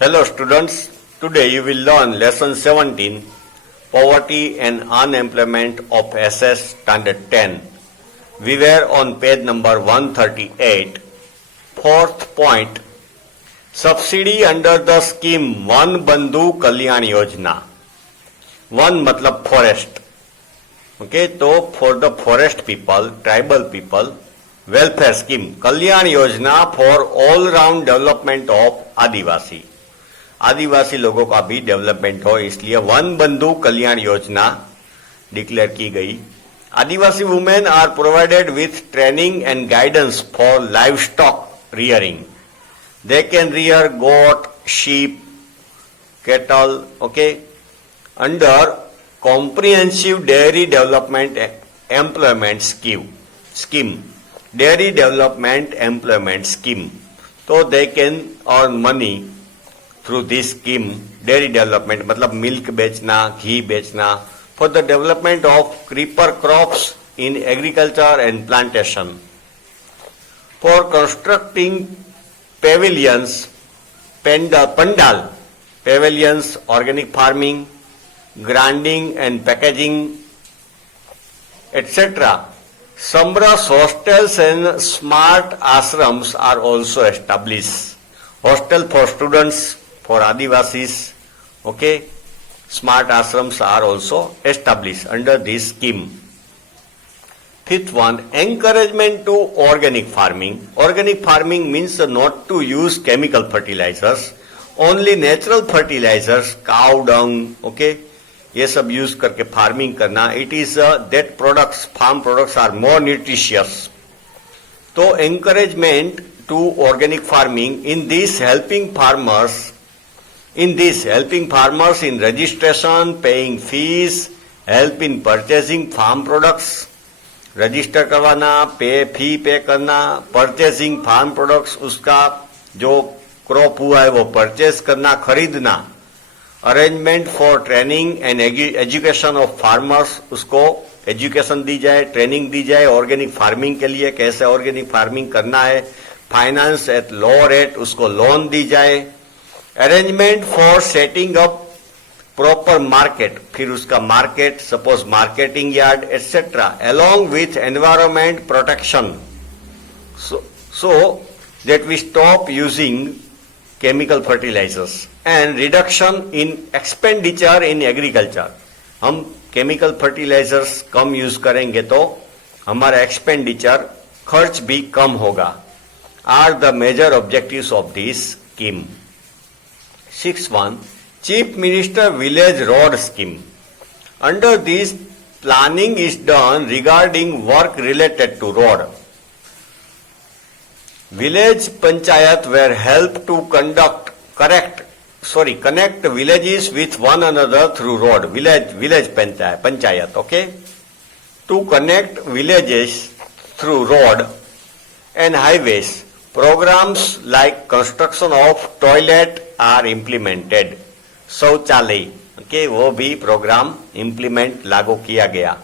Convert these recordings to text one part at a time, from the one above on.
Hello students, today you will learn lesson 17, Poverty and Unemployment of SS Standard 10. We were on page number 138. Fourth point, Subsidy under the scheme One Bandhu Kalyan Yojana. One matlab forest. Okay, so for the forest people, tribal people, welfare scheme, Kalyan Yojana for all round development of आदिवासी. आदिवासी लोगों का भी development हो इसलिए one बंधु Kalyan Yojana declare की गई. Adivasi women are provided with training and guidance for livestock rearing. They can rear goat, sheep, cattle, okay, under comprehensive dairy development employment scheme, dairy development employment scheme. So they can earn money through this scheme, dairy development, मतलब milk बेचना, घी बेचना, for the development of creeper crops in agriculture and plantation. For constructing pavilions, pandal, pavilions, organic farming, grinding and packaging, etc. Samras hostels and smart ashrams are also established. Hostel for students, for Adivasis, okay, smart ashrams are also established under this scheme. Fifth one, encouragement to organic farming. Organic farming means not to use chemical fertilizers, only natural fertilizers, cow dung, okay, ये सब use करके farming करना. It is that products, farm products are more nutritious. तो encouragement to organic farming in this helping farmers in registration, paying fees, help in purchasing farm products, register करवाना, fee पे करना, purchasing farm products, उसका जो crop हुआ है वो purchase करना, खरीदना, arrangement for training and education of farmers, उसको एजुकेशन दी जाए, ट्रेनिंग दी जाए ऑर्गेनिक फार्मिंग के लिए, कैसे ऑर्गेनिक फार्मिंग करना है, फाइनेंस एट लो रेट, उसको लोन दी जाए, arrangement for setting up proper market, फिर उसका market, suppose marketing yard etcetera, along with environment protection, so that we stop using chemical fertilizers and reduction in expenditure in agriculture. हम chemical fertilizers कम use करेंगे तो हमारा expenditure, खर्च भी कम होगा. Are the major objectives of this scheme. 6.1 chief minister village road scheme. Under this planning is done regarding work related to road. Village panchayat were helped to connect villages with one another through road. Village panchayat, okay? To connect villages through road and highways. Programs like construction of toilet are implemented. शौचालय, okay, वो भी programme implement लागू किया गया.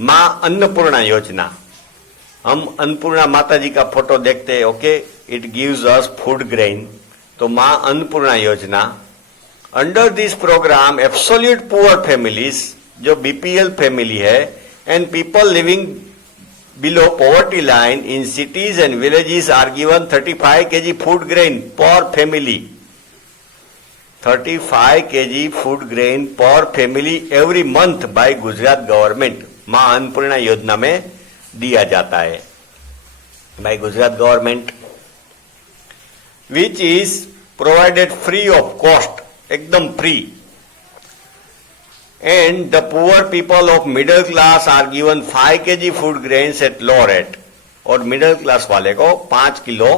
मां अन्नपूर्णा योजना, हम अन्नपूर्णा माता जी का फोटो देखते हैं, okay, it gives us food grain. तो Maa Annapurna Yojana. Under this programme absolute poor families, जो बीपीएल फैमिली है, and people living below poverty line in cities and villages are given 35 kg food grain per family. 35 kg food grain per family every month by Gujarat government. Maa Annapurna Yojana में दिया जाता है by Gujarat government, which is provided free of cost, एकदम free. And the poor people of middle class are given 5 kg food grains at low rate. और middle class वाले को 5 kilo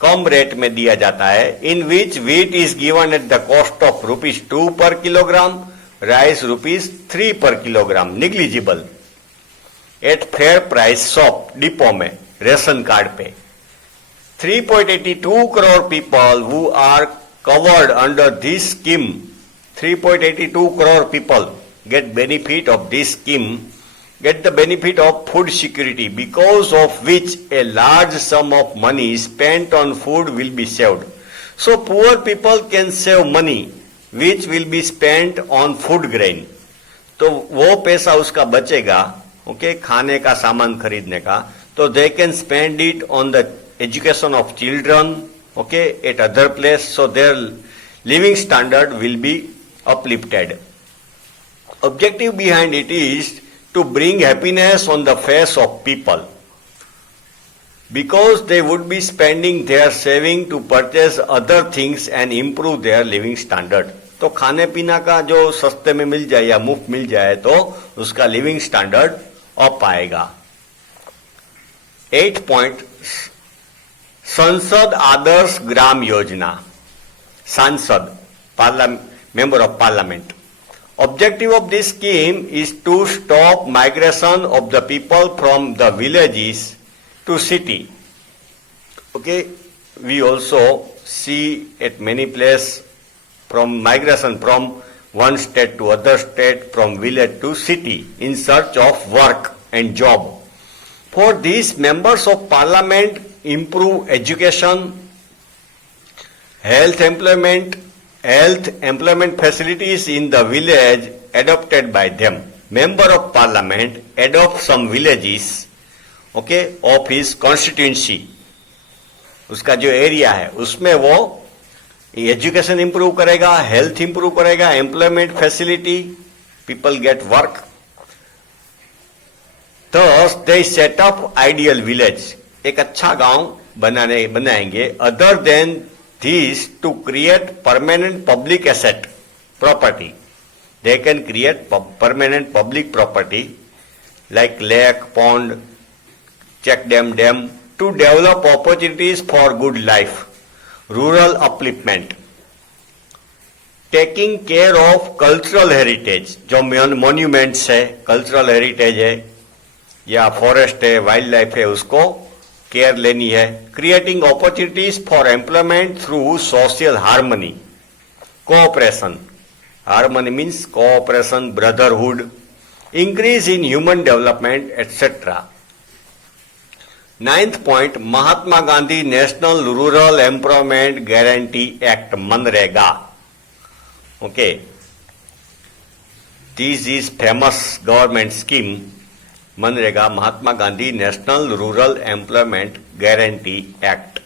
कम rate में दिया जाता है. In which wheat is given at the cost of ₹2 per kilogram, rice ₹3 per kilogram, negligible, at fair price shop, depot में, ration card पे. 3.82 crore people who are covered under this scheme, 3.82 crore people get benefit of this scheme, get the benefit of food security, because of which a large sum of money spent on food will be saved. So poor people can save money which will be spent on food grain. तो वो पैसा उसका बचेगा, okay, खाने का सामान खरीदने का, तो they can spend it on the education of children, okay, at other place, so their living standard will be uplifted. Objective behind it is to bring happiness on the face of people, because they would be spending their saving to purchase other things and improve their living standard. तो खाने पीना का जो सस्ते में मिल जाए या मुफ्त मिल जाए तो उसका लिविंग स्टैंडर्ड अप आएगा. 8 पॉइंट, संसद आदर्श ग्राम योजना. सांसद, member of parliament. Objective of this scheme is to stop migration of the people from the villages to city. Okay, we also see at many places from migration from one state to other state, from village to city in search of work and job. For these members of parliament improve education, health employment facilities in the village adopted by them. Member of parliament adopt some villages, okay, of his constituency. उसका जो area है उसमें वो education improve करेगा, health improve करेगा, employment facility, people get work. Thus they set up ideal village, एक अच्छा गांव बनाएंगे. Other than these, to create permanent public asset property, they can create permanent public property like lake, pond, check dam, to develop opportunities for good life. Rural upliftment, taking care of cultural heritage, जो monuments है, cultural heritage है या forest है, wildlife है, उसको care लेनी है. Creating opportunities for employment through social harmony, cooperation. Harmony means cooperation, brotherhood, increase in human development, etc. 9th point, Mahatma Gandhi National Rural Employment Guarantee Act, Manrega. Okay, this is famous government scheme, Manrega, Mahatma Gandhi National Rural Employment Guarantee Act.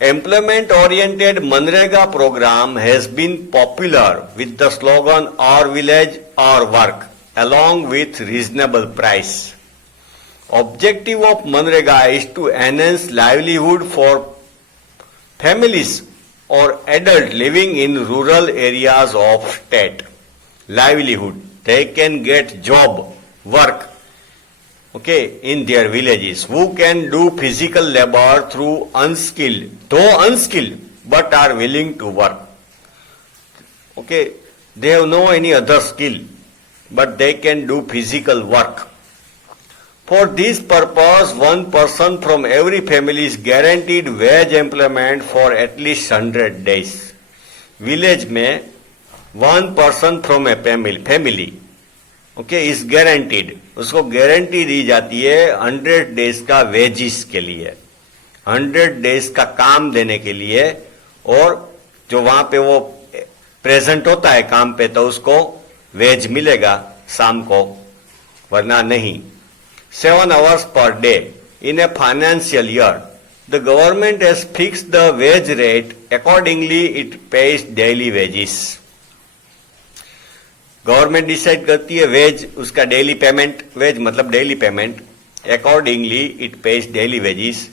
Employment-oriented Manrega program has been popular with the slogan "Our village, our work," along with reasonable price. Objective of Manrega is to enhance livelihood for families or adults living in rural areas of state. Livelihood, they can get job, work, okay, in their villages. Who can do physical labor through unskilled, though unskilled, but are willing to work. Okay, they have no any other skill, but they can do physical work. For this purpose, one person from every family is guaranteed wage employment for at least 100 days. Village में one person from a family, okay, is guaranteed. उसको guarantee दी जाती है 100 days का wages के लिए, 100 days का काम देने के लिए, और जो वहां पे वो प्रेजेंट होता है काम पे तो उसको वेज मिलेगा शाम को, वरना नहीं. 7 hours per day in a financial year. The government has fixed the wage rate. Accordingly, it pays daily wages. Government decide करती है वेज, उसका डेली पेमेंट, वेज मतलब daily payment. Accordingly, it pays daily wages.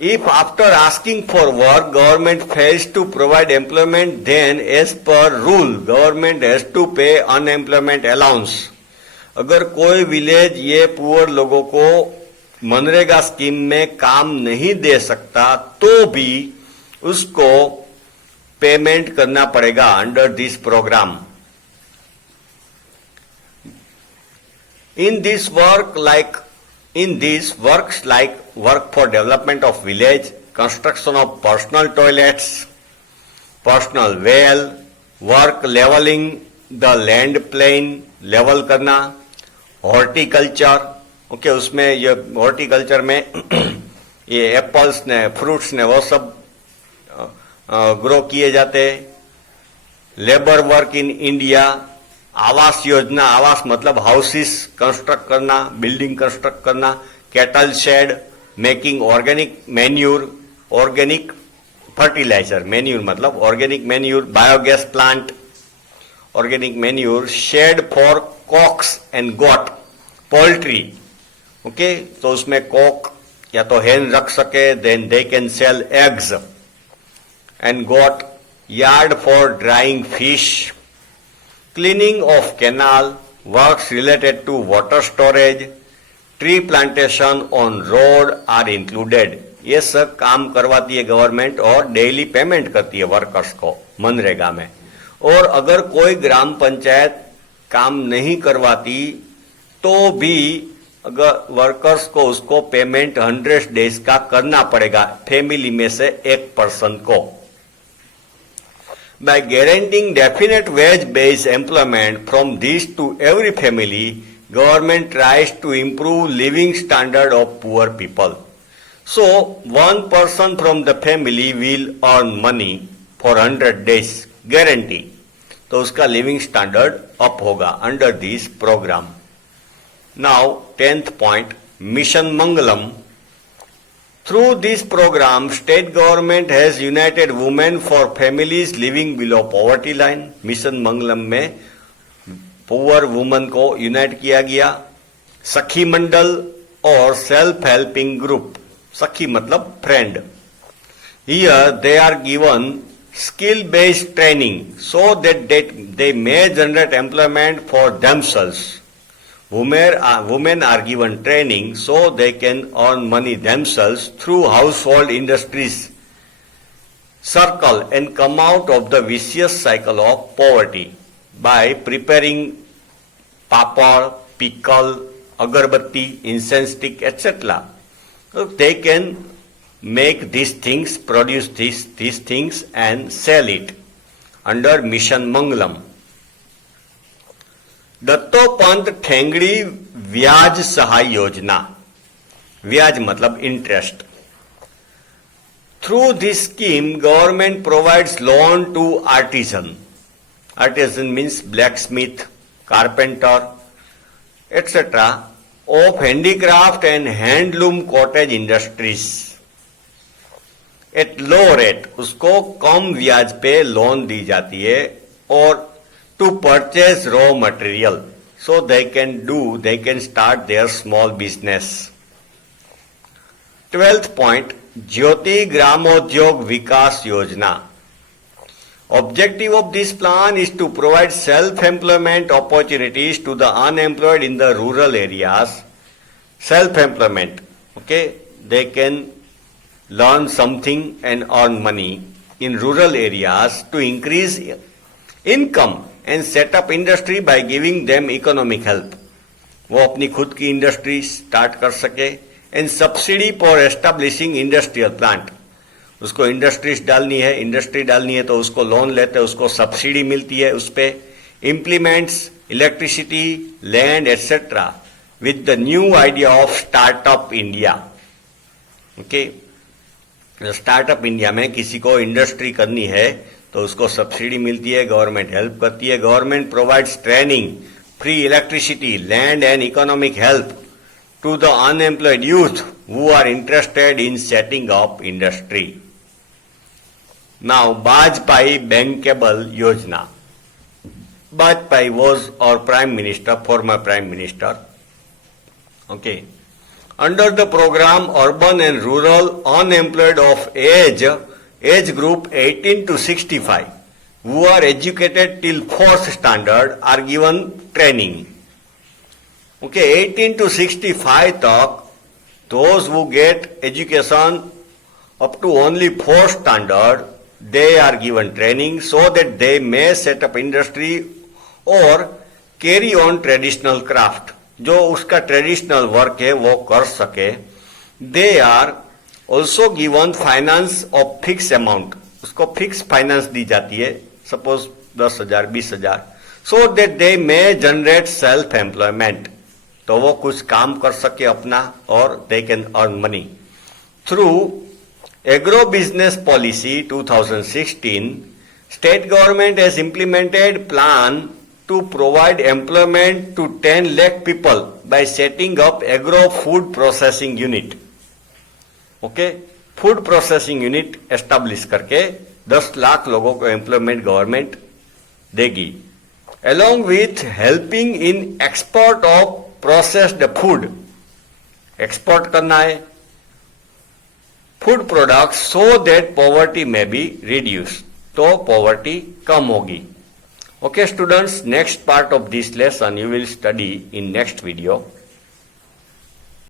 If after asking for work, government fails to provide employment, then as per rule, government has to pay unemployment allowance. अगर कोई village ये poor लोगों को MNREGA scheme में काम नहीं दे सकता तो भी उसको पेमेंट करना पड़ेगा under this programme. In this works like work for development of village, construction of personal toilets, personal well, work leveling the land plane, level करना, हॉर्टिकल्चर, ओके, उसमें ये हॉर्टिकल्चर में ये एप्पल्स ने, फ्रूट्स ने, वो सब ग्रो किए जाते हैं। लेबर वर्क इन इंडिया, आवास योजना, आवास मतलब हाउसेस कंस्ट्रक्ट करना, बिल्डिंग कंस्ट्रक्ट करना, cattle shed, making organic manure, organic fertiliser, manure मतलब organic manure, biogas plant, organic manure, shed for cocks and goat, poultry, okay, तो उसमें कॉक या तो हेन रख सके, then they can sell eggs, and goat, yard for drying fish, cleaning of canal, works related to water storage, tree plantation on road are included. ये सब काम करवाती है गवर्नमेंट और डेली पेमेंट करती है वर्कर्स को मनरेगा में। और अगर कोई ग्राम पंचायत काम नहीं करवाती तो भी अगर वर्कर्स को उसको पेमेंट 100 डेज का करना पड़ेगा, फैमिली में से एक पर्सन को। By guaranteeing definite wage-based employment from this to every family, government tries to improve living standard of poor people. So, one person from the family will earn money for 100 days, guarantee. तो उसका living standard up होगा under this program. Now, 10th point, Mission Mangalam. Through this program, state government has united women for families living below poverty line. Mission Mangalam में poor woman को unite किया गया। सखी मंडल और self helping group, सखी मतलब friend, here they are given skill based training so that they may generate employment for themselves. Women are given training so they can earn money themselves through household industries circle and come out of the vicious cycle of poverty by preparing papad, pickle, agarbatti, incense stick, etc. So they can make these things, produce these things and sell it under Mission Mangalam. Dattopant Thengadi ब्याज सहाय योजना, ब्याज मतलब interest. Through this scheme, government provides loan to artisan. Artisan means blacksmith, carpenter, etc. of handicraft and handloom cottage industries. At low rate, उसको कम ब्याज पे loan दी जाती है और to purchase raw material so they can start their small business. 12th point, Jyoti Gramodyog Vikas Yojana. Objective of this plan is to provide self-employment opportunities to the unemployed in the rural areas. Self-employment, okay, they can learn something and earn money in rural areas to increase income and set up industry by giving them economic help. वो अपनी खुद की industry start कर सके. And subsidy for establishing industrial plant, उसको industry डालनी है तो उसको लोन लेते हैं, उसको सब्सिडी मिलती है उस पे. Implements electricity, land etcetera with the new idea of startup India. Okay, startup India में किसी को इंडस्ट्री करनी है तो उसको सब्सिडी मिलती है, गवर्नमेंट हेल्प करती है. Government provides training, free electricity, land and economic help to the unemployed youth who are interested in setting up industry. Now Vajpayee bankable योजना. Vajpayee was our prime minister, former prime minister. Okay, under the program, urban and rural unemployed of age group 18 to 65 who are educated till 4th standard are given training. Okay, 18 to 65 तक those who get education up to only 4th standard, they are given training so that they may set up industry or carry on traditional craft. जो उसका traditional work है वो कर सके. They are also given finance of fix amount, उसको fix finance दी जाती है, suppose 10,000 20,000, so that they may generate self employment, तो वो कुछ काम कर सके अपना और they can earn money through Agro Business Policy 2016, state government has implemented plan to provide employment to 10 lakh people by setting up agro food processing unit. Okay, food processing unit establish करके 10 लाख लोगों को employment government देगी, along with helping in export of processed food. Export करना है food products so that poverty में be reduce, तो poverty कम होगी. Okay students, next part of this lesson you will study in next video.